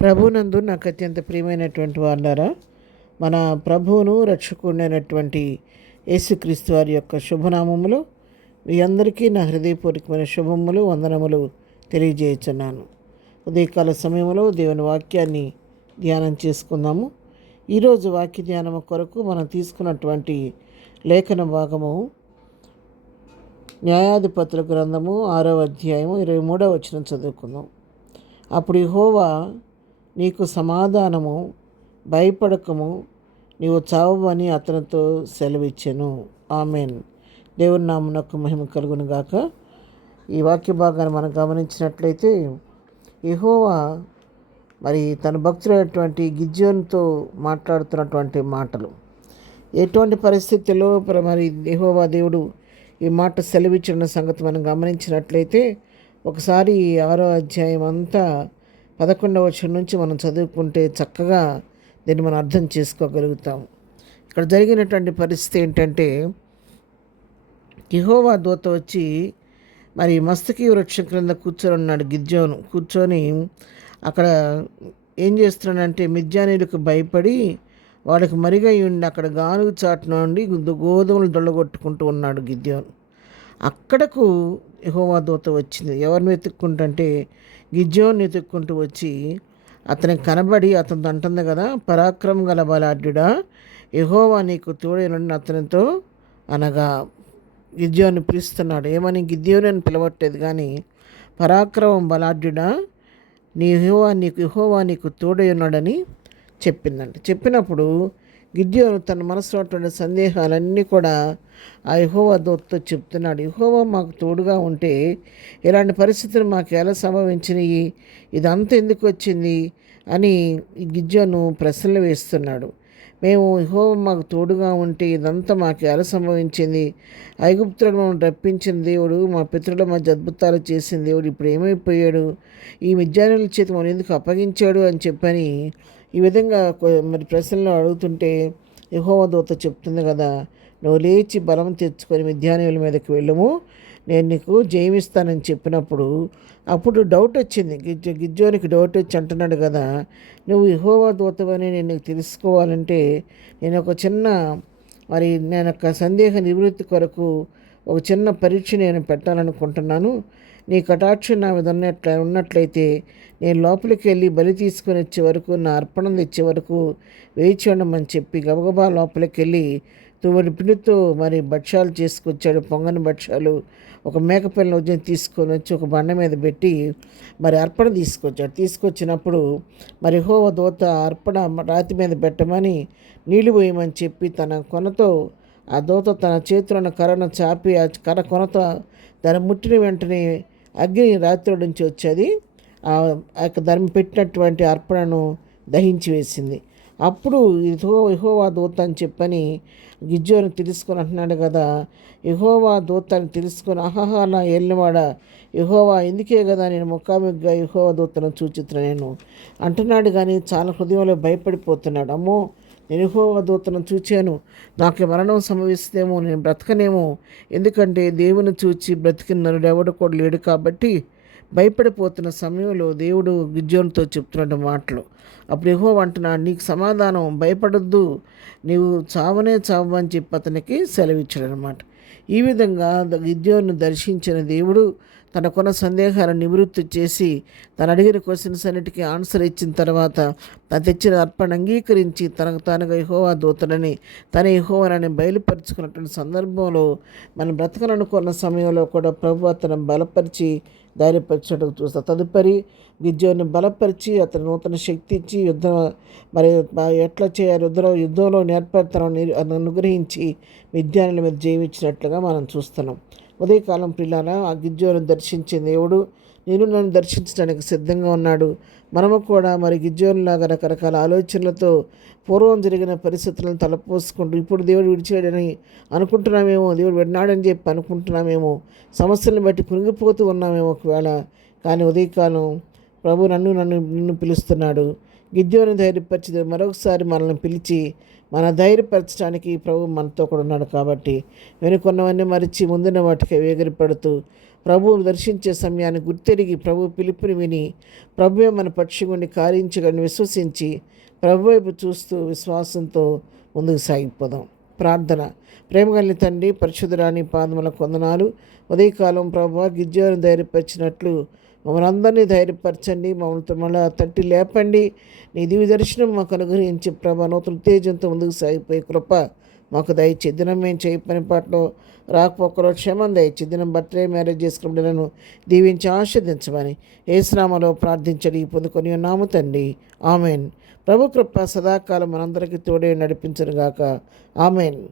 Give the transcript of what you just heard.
ప్రభునందు నాకు అత్యంత ప్రియమైనటువంటి వారులారా, మన ప్రభువును రక్షకుడైనటువంటి యేసుక్రీస్తు వారి యొక్క శుభనామములు మీ అందరికీ నా హృదయపూర్వకమైన శుభములు వందనములు తెలియజేయుచున్నాను. ఉదయకాల సమయంలో దేవుని వాక్యాన్ని ధ్యానం చేసుకుందాము. ఈరోజు వాక్య ధ్యానము కొరకు మనం తీసుకున్నటువంటి లేఖన భాగము న్యాయాధిపతుల గ్రంథము 6వ అధ్యాయము 23వ వచనం చదువుకుందాం. అప్పుడు యెహోవా నీకు సమాధానము, భయపడకము, నీవు చావని అతనితో సెలవిచ్చెను. ఆమెన్. దేవుని నామమునకు మహిమ కలుగును గాక. ఈ వాక్య భాగాన్ని మనం గమనించినట్లయితే యెహోవా మరి తన భక్తుడైనటువంటి గిద్యోనుతో మాట్లాడుతున్నటువంటి మాటలు, ఎటువంటి పరిస్థితుల్లో మరి యెహోవా దేవుడు ఈ మాట సెలవిచ్చిన సంగతి మనం గమనించినట్లయితే ఒకసారి 6వ అధ్యాయం అంతా 11వ వచనం నుంచి మనం చదువుకుంటే చక్కగా దీన్ని మనం అర్థం చేసుకోగలుగుతాం. ఇక్కడ జరిగినటువంటి పరిస్థితి ఏంటంటే, యెహోవా దూత వచ్చి మరి మస్తకి వృక్షం క్రింద కూర్చొని ఉన్నాడు. కూర్చొని అక్కడ ఏం చేస్తున్నాడంటే, మిద్యానీయులకు భయపడి వాళ్ళకి మరిగై ఉండి అక్కడ గానుగు చాటు నుండి గోధుమలు దొల్లగొట్టుకుంటూ ఉన్నాడు గిద్యోను. అక్కడకు యెహోవా దూత వచ్చింది. ఎవరిని వెతుక్కుంటుంటే గిద్యోన్ని వెతుక్కుంటూ వచ్చి అతనికి కనబడి అతను అంటుంది కదా, పరాక్రమం గల బలాఢ్యుడా, యెహోవా నీకు తోడైనని అతనితో అనగా గిద్యోన్ని పిలుస్తున్నాడు. ఏమని? గిద్యోని అని పిలవట్లేదు కానీ పరాక్రమం బలాఢ్యుడా, యెహోవా నీకు తోడై ఉన్నాడని చెప్పిందంట. చెప్పినప్పుడు గిద్యోను తన మనసులో ఉన్నటువంటి సందేహాలన్నీ కూడా ఆ యెహోవా దూతతో చెప్తున్నాడు. యెహోవా మాకు తోడుగా ఉంటే ఇలాంటి పరిస్థితులు మాకు ఎలా సంభవించినాయి, ఇదంతా ఎందుకు వచ్చింది అని గిద్యోను ప్రశ్నలు వేస్తున్నాడు. మేము యెహోవా మాకు తోడుగా ఉంటే ఇదంతా మాకు ఎలా సంభవించింది, ఐగుప్తులను మనం రప్పించిన దేవుడు, మా పితరుల మధ్య అద్భుతాలు చేసిన దేవుడు ఇప్పుడు ఏమైపోయాడు, ఈ మిద్యానీయుల చేతి మనం ఎందుకు అప్పగించాడు అని చెప్పని ఈ విధంగా మరి ప్రశ్నలు అడుగుతుంటే యెహోవా దూత చెప్తుంది కదా, నువ్వు లేచి బలం తెచ్చుకొని మిద్యానీయుల మీదకి వెళ్ళము, నేను నీకు జయమిస్తానని చెప్పినప్పుడు అప్పుడు డౌట్ వచ్చింది. గిద్యోనికి డౌట్ వచ్చి అంటున్నాడు కదా, నువ్వు యెహోవా దూతవని నేను తెలుసుకోవాలంటే నేను ఒక సందేహ నివృత్తి కొరకు ఒక చిన్న పరీక్ష నేను పెట్టాలనుకుంటున్నాను. నీ కటాక్షం నా మీద ఉన్నట్లయితే నేను లోపలికి వెళ్ళి బలి తీసుకొని వచ్చే వరకు, నా అర్పణం తెచ్చే వరకు వేచి ఉండమని చెప్పి గబగబా లోపలికి వెళ్ళి తువ్వడి పిండితో మరి భక్ష్యాలు చేసుకొచ్చాడు. పొంగని భక్ష్యాలు, ఒక మేకపిల్లని ఉద్యం తీసుకొని వచ్చి ఒక బండ మీద పెట్టి మరి అర్పణ తీసుకొచ్చాడు. తీసుకొచ్చినప్పుడు మరి యెహోవా దూత అర్పణ రాతి మీద పెట్టమని నీళ్లు పోయమని చెప్పి తన కొనతో ఆ దూత తన చేతిలో ఉన్న కర్రను చాపి ఆ కర్ర కొనతో దాన్ని ముట్టిన వెంటనే అగ్ని రాత్రి నుంచి వచ్చేది ఆ యొక్క దాన్ని పెట్టినటువంటి అర్పణను దహించి వేసింది. అప్పుడు యెహోవా దూత అని చెప్పని గిద్యోను తెలుసుకొని అంటున్నాడు కదా, యెహోవా దూతని తెలుసుకొని ఆహాహా నా ఏలినవాడ యెహోవా, ఎందుకే కదా నేను ముఖాముఖిగా యెహోవా దూతను చూచిత్ర నేను అంటున్నాడు. కానీ చాలా హృదయంలో భయపడిపోతున్నాడు. అమ్మో, నేను యెహోవా దూతను చూచాను, నాకు మరణం సంభవిస్తేమో, నేను బ్రతకనేమో, ఎందుకంటే దేవుని చూచి బ్రతికిన నరుడు ఎవడు కూడా లేడు కాబట్టి భయపడిపోతున్న సమయంలో దేవుడు గిద్యోనుతో చెప్తున్న మాటలు. అప్పుడు యెహోవా అంటున్నాడు, నీకు సమాధానం, భయపడొద్దు, నీవు చావనే చావు అని చెప్పి అతనికి సెలవిచ్చాడు అనమాట. ఈ విధంగా గిద్యోను దర్శించిన దేవుడు తనకున్న సందేహాలను నివృత్తి చేసి తను అడిగిన క్వశ్చన్స్ అన్నిటికీ ఆన్సర్ ఇచ్చిన తర్వాత తను తెచ్చిన అర్పణ అంగీకరించి తనకు తానుగా యెహోవా దూతనని తన యెహోవానని బయలుపరుచుకున్నటువంటి సందర్భంలో మనం బ్రతకననుకున్న సమయంలో కూడా ప్రభువు అతను బలపరిచి ధైర్యపరచడం చూస్తా. తదుపరి గిద్యోన్ని బలపరిచి అతను నూతన శక్తి ఇచ్చి మరి ఎట్లా చేయాలి, యుద్ధంలో నేర్పడతనం అనుగ్రహించి మిద్యానీయుల మీద జయించినట్లుగా మనం చూస్తున్నాం. ఉదయకాలం పిల్లారా, ఆ గిద్యోను దర్శించిన దేవుడు నన్ను దర్శించడానికి సిద్ధంగా ఉన్నాడు. మనము కూడా మరి గిద్యోనులాగా రకరకాల ఆలోచనలతో పూర్వం జరిగిన పరిస్థితులను తలపోసుకుంటూ ఇప్పుడు దేవుడు విడిచాడని అనుకుంటున్నామేమో, దేవుడు విడినాడని చెప్పి అనుకుంటున్నామేమో, సమస్యలను బట్టి కురిగిపోతూ ఉన్నామేమో ఒకవేళ. కానీ ఉదయకాలం ప్రభు నిన్ను పిలుస్తున్నాడు. గిద్యోను ధైర్యపరిచి మరొకసారి మనల్ని పిలిచి మన ధైర్యపరచడానికి ప్రభు మనతో కూడా ఉన్నాడు. కాబట్టి వెనుకొన్నవన్నీ మరిచి ముందున్న వాటికి వేగిరపడుతూ ప్రభువును దర్శించే సమయాన్ని గుర్తెరిగి ప్రభు పిలుపుని విని ప్రభువే మన పక్షిగుండి కార్యించగలని విశ్వసించి ప్రభు వైపు చూస్తూ విశ్వాసంతో ముందుకు సాగిపోదాం. ప్రార్థన. ప్రేమగలిగిన తండ్రి, పరిశుద్ధురాని పాదముల కొందనాలు. ఉదయకాలం ప్రభు గిద్యోను ధైర్యపరిచినట్లు మమ్మల్ని అందరినీ ధైర్యపరచండి. మమ్మల్ని మళ్ళా తట్టి లేపండి. నీ దివ్య దర్శనం మాకు అనుగ్రహించి ప్రభా నూతన ఉత్తేజంతో ముందుకు సాగిపోయే కృప మాకు దయచి. దినం మేము చేయి పని పాటలో రాకపోకలో క్షేమం దయచి. దినం బర్త్డే మ్యారేజ్ చేసుకున్నలను దీవించి ఆస్వాదించమని యేసునామములో ప్రార్థించడి పొందుకొని ఉన్నాము తండ్రి. ఆమెన్. ప్రభు కృప సదాకాలం మనందరికీ తోడే నడిపించునుగాక. ఆమెన్.